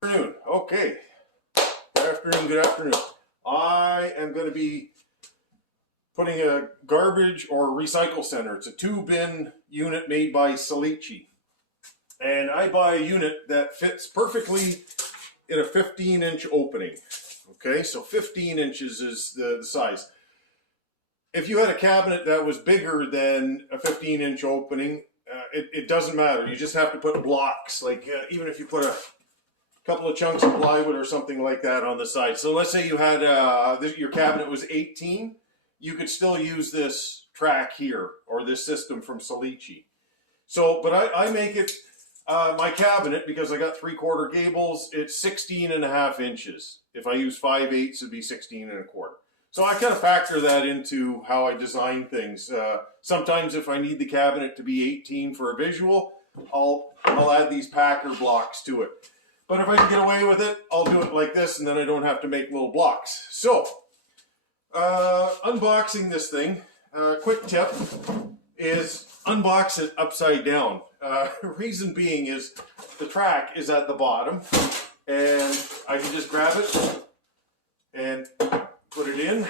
Afternoon. Okay. Good afternoon. Good afternoon. I am going to be putting a garbage or recycle center. It's a 2-bin unit made by Salice. And I buy a unit that fits perfectly in a 15-inch opening. Okay, so 15 inches is the size. If you had a cabinet that was bigger than a 15-inch opening, it doesn't matter. You just have to put blocks. Like even if you put a couple of chunks of plywood or something like that on the side. So let's say you had your cabinet was 18, you could still use this track here or this system from Salice. So, but I make it my cabinet, because I got 3/4 gables, it's 16.5 inches. If I use 5/8, it'd be 16.25. So I kind of factor that into how I design things. Sometimes if I need the cabinet to be 18 for a visual, I'll add these packer blocks to it. But if I can get away with it, I'll do it like this, and then I don't have to make little blocks. So, unboxing this thing, quick tip is unbox it upside down. Reason being is the track is at the bottom, and I can just grab it and put it in.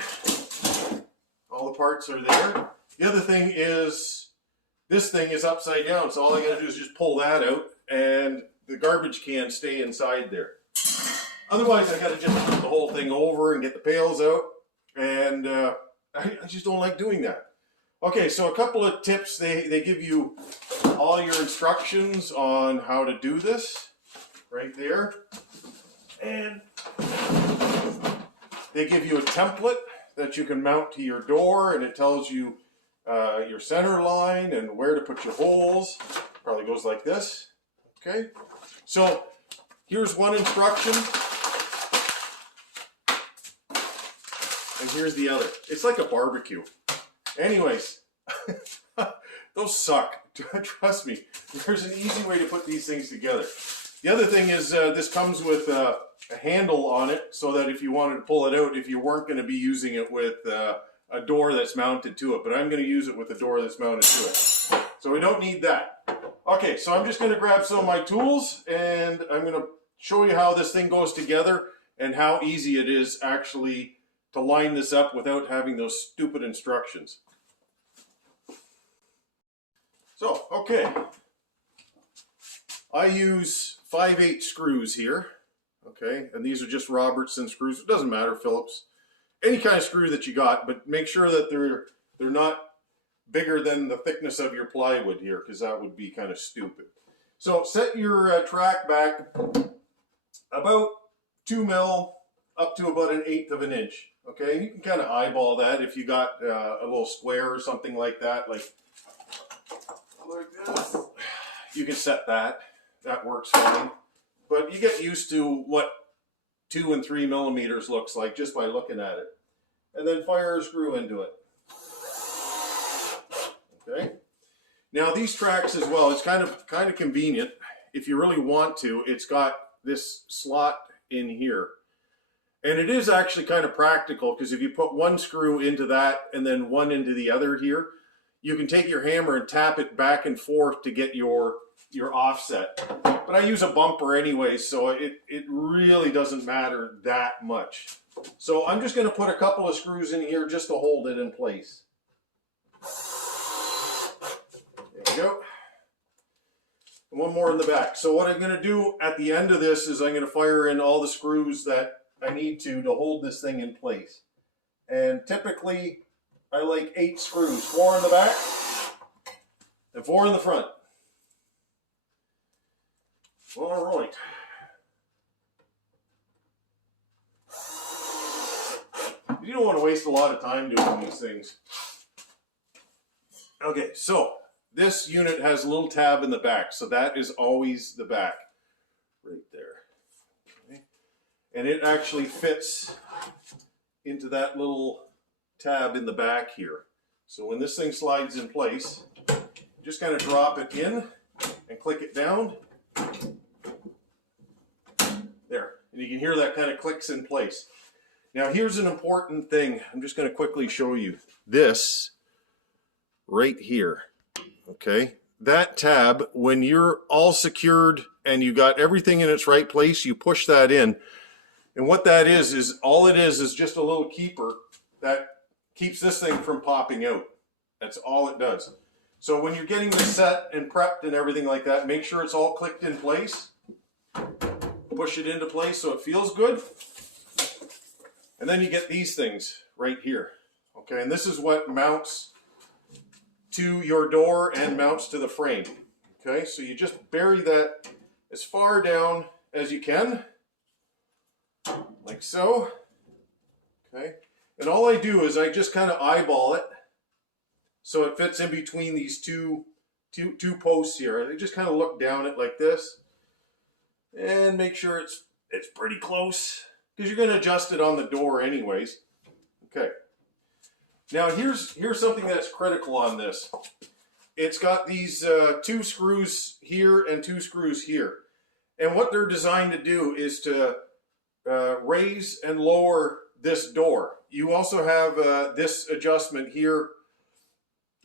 All the parts are there. The other thing is this thing is upside down, so all I gotta do is just pull that out, and the garbage can stay inside there. Otherwise, I got to just flip the whole thing over and get the pails out, and I just don't like doing that. Okay, so a couple of tips. They give you all your instructions on how to do this right there, and they give you a template that you can mount to your door, and it tells you your center line and where to put your holes. Probably goes like this. Okay, so here's one instruction, and here's the other. It's like a barbecue. Anyways, those suck. Trust me, there's an easy way to put these things together. The other thing is this comes with a handle on it, so that if you wanted to pull it out, if you weren't going to be using it with a door that's mounted to it, but I'm going to use it with a door that's mounted to it. So we don't need that. Okay, so I'm just going to grab some of my tools, and I'm going to show you how this thing goes together and how easy it is actually to line this up without having those stupid instructions. So, okay, I use 5/8 screws here, okay, and these are just Robertson screws. It doesn't matter, Phillips, any kind of screw that you got, but make sure that they're not bigger than the thickness of your plywood here, because that would be kind of stupid. So set your track back about 2 mil up to about 1/8 of an inch. Okay, you can kind of eyeball that if you got a little square or something like that, like this. You can set that. That works fine. But you get used to what 2 and 3 millimeters looks like just by looking at it. And then fire a screw into it. Okay. Now these tracks as well, it's kind of convenient. If you really want to, it's got this slot in here. And it is actually kind of practical, because if you put one screw into that and then one into the other here, you can take your hammer and tap it back and forth to get your offset. But I use a bumper anyway, so it really doesn't matter that much. So I'm just going to put a couple of screws in here just to hold it in place. Go. And one more in the back. So what I'm going to do at the end of this is I'm going to fire in all the screws that I need to hold this thing in place. And typically I like 8 screws, 4 in the back and 4 in the front. All right. You don't want to waste a lot of time doing these things. Okay, so this unit has a little tab in the back, so that is always the back, right there. Okay. And it actually fits into that little tab in the back here. So when this thing slides in place, just kind of drop it in and click it down. There, and you can hear that kind of clicks in place. Now here's an important thing. I'm just going to quickly show you this right here. Okay, that tab, when you're all secured and you got everything in its right place, you push that in. And what that is all it is just a little keeper that keeps this thing from popping out. That's all it does. So when you're getting this set and prepped and everything like that, make sure it's all clicked in place. Push it into place so it feels good. And then you get these things right here. Okay, and this is what mounts to your door and mounts to the frame. Okay, so you just bury that as far down as you can, like so. Okay, and all I do is I just kind of eyeball it so it fits in between these two posts here. I just kind of look down it like this and make sure it's pretty close, because you're going to adjust it on the door anyways. Okay. Now here's something that's critical on this. It's got these 2 screws here and 2 screws here. And what they're designed to do is to raise and lower this door. You also have this adjustment here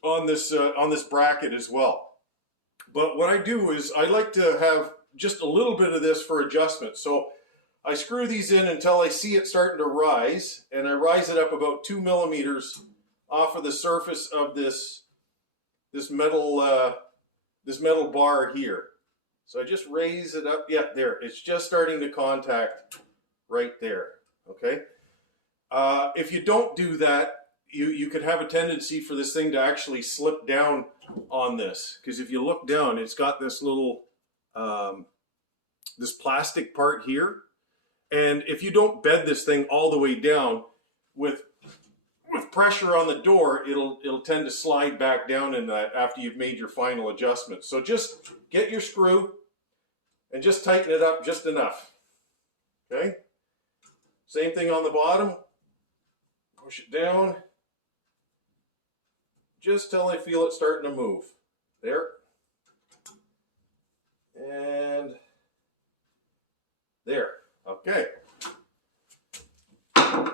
on this bracket as well. But what I do is I like to have just a little bit of this for adjustment. So I screw these in until I see it starting to rise, and I rise it up about 2 millimeters off of the surface of this metal bar here. So I just raise it up. Yeah, there. It's just starting to contact right there. Okay. If you don't do that, you could have a tendency for this thing to actually slip down on this, because if you look down, it's got this little this plastic part here, and if you don't bed this thing all the way down with pressure on the door, it'll tend to slide back down in that after you've made your final adjustment. So just get your screw and just tighten it up just enough. Okay. Same thing on the bottom. Push it down just till I feel it starting to move. There. And there. Okay.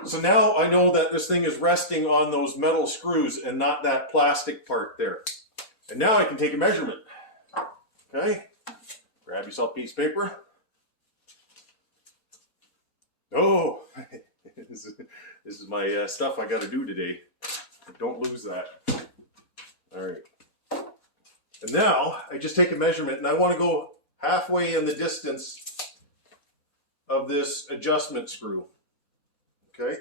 So now I know that this thing is resting on those metal screws and not that plastic part there. And now I can take a measurement. Okay. Grab yourself a piece of paper. Oh, this is my stuff I got to do today. Don't lose that. All right. And now I just take a measurement, and I want to go halfway in the distance of this adjustment screw. Okay.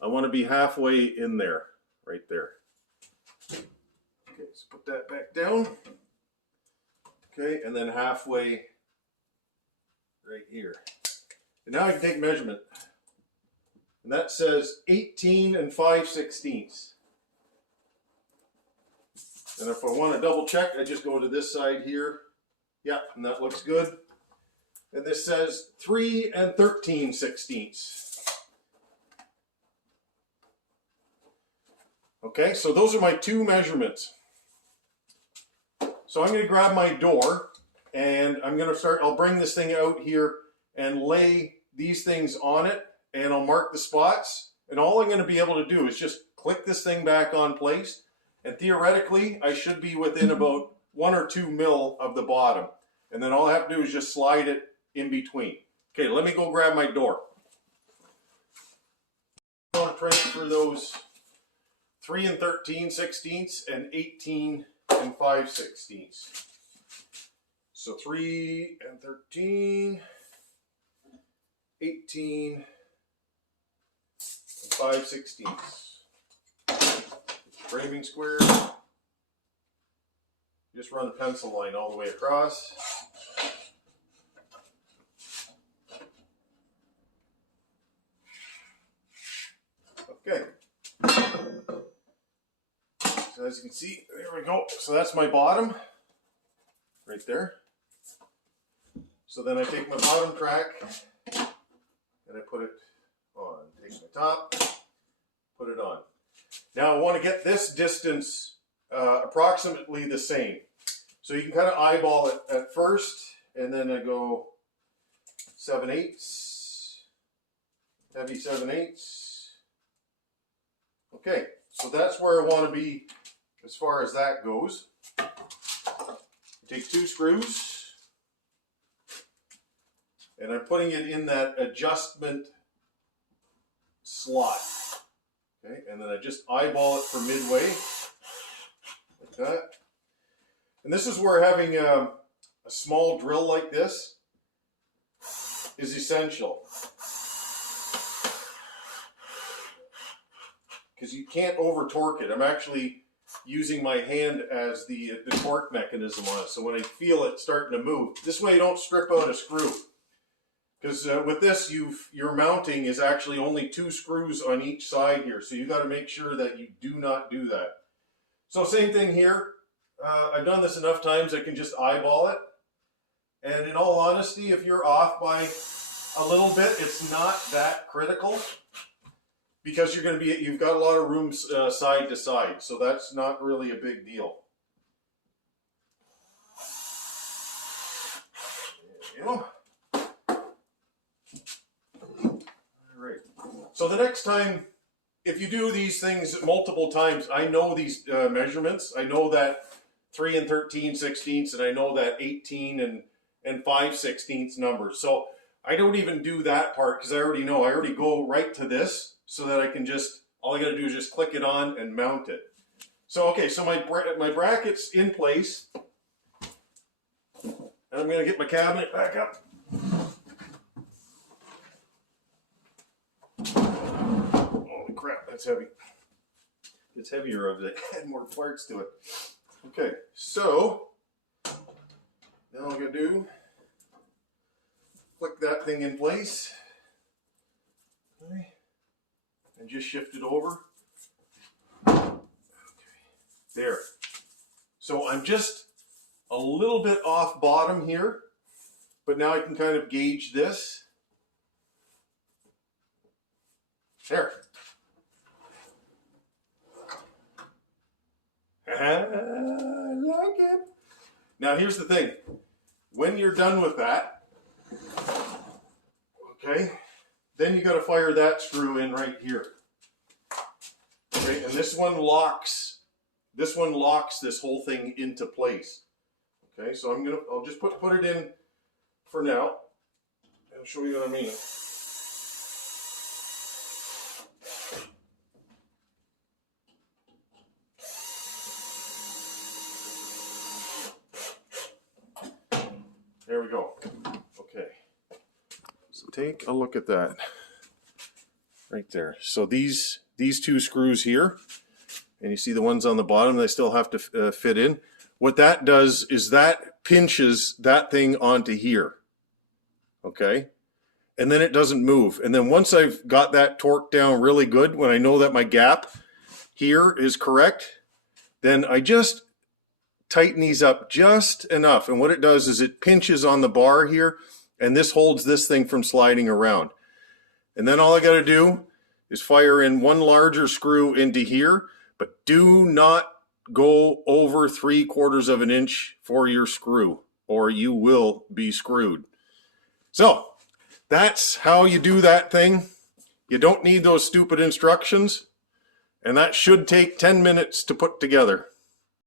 I want to be halfway in there, right there. Okay, so put that back down. Okay, and then halfway right here. And now I can take measurement. And that says 18 5/16. And if I want to double check, I just go to this side here. Yeah, and that looks good. And this says 3 13/16. Okay, so those are my 2 measurements. So I'm going to grab my door, and I'm going to start, I'll bring this thing out here and lay these things on it, and I'll mark the spots. And all I'm going to be able to do is just click this thing back on place, and theoretically I should be within about 1 or 2 mil of the bottom. And then all I have to do is just slide it in between. Okay, let me go grab my door. I want to transfer those 3 13/16 and 18 5/16. So 3 13, 18 5/16. Framing square. Just run the pencil line all the way across. Okay. So as you can see, there we go. So that's my bottom, right there. So then I take my bottom track and I put it on. Take my top, put it on. Now I want to get this distance approximately the same. So you can kind of eyeball it at first, and then I go 7/8, heavy 7/8. Okay, so that's where I want to be as far as that goes. Take 2 screws, and I'm putting it in that adjustment slot. Okay, and then I just eyeball it for midway, like that. And this is where having a small drill like this is essential, because you can't over torque it. I'm actually using my hand as the torque mechanism on it. So when I feel it starting to move, this way you don't strip out a screw. Because with this, your mounting is actually only 2 screws on each side here. So you got to make sure that you do not do that. So same thing here. I've done this enough times I can just eyeball it. And in all honesty, if you're off by a little bit, it's not that critical, because you've got a lot of room side to side, so that's not really a big deal. There you go. All right. So the next time, if you do these things multiple times, I know these measurements. I know that 3 and 13/16, and I know that 18 and 5/16 numbers. So I don't even do that part, because I already know. I already go right to this, so that I can just, all I got to do is just click it on and mount it. So, okay, so my bracket's in place. And I'm going to get my cabinet back up. Holy crap, that's heavy. It's heavier if it had more parts to it. Okay, so now all I'm going to do, click that thing in place. Okay. And just shift it over. Okay. There. So I'm just a little bit off bottom here, but now I can kind of gauge this. There. I like it. Now here's the thing. When you're done with that, okay, then you got to fire that screw in right here. Okay, and this one locks this whole thing into place. Okay, so I'll just put it in for now. I'll show you what I mean. There we go. Okay. So take a look at that. Right there. So these 2 screws here, and you see the ones on the bottom, they still have to fit in. What that does is that pinches that thing onto here. Okay? And then it doesn't move. And then once I've got that torqued down really good, when I know that my gap here is correct, then I just tighten these up just enough. And what it does is it pinches on the bar here, and this holds this thing from sliding around. And then all I got to do is fire in one larger screw into here, but do not go over 3/4 of an inch for your screw, or you will be screwed. So that's how you do that thing. You don't need those stupid instructions, and that should take 10 minutes to put together.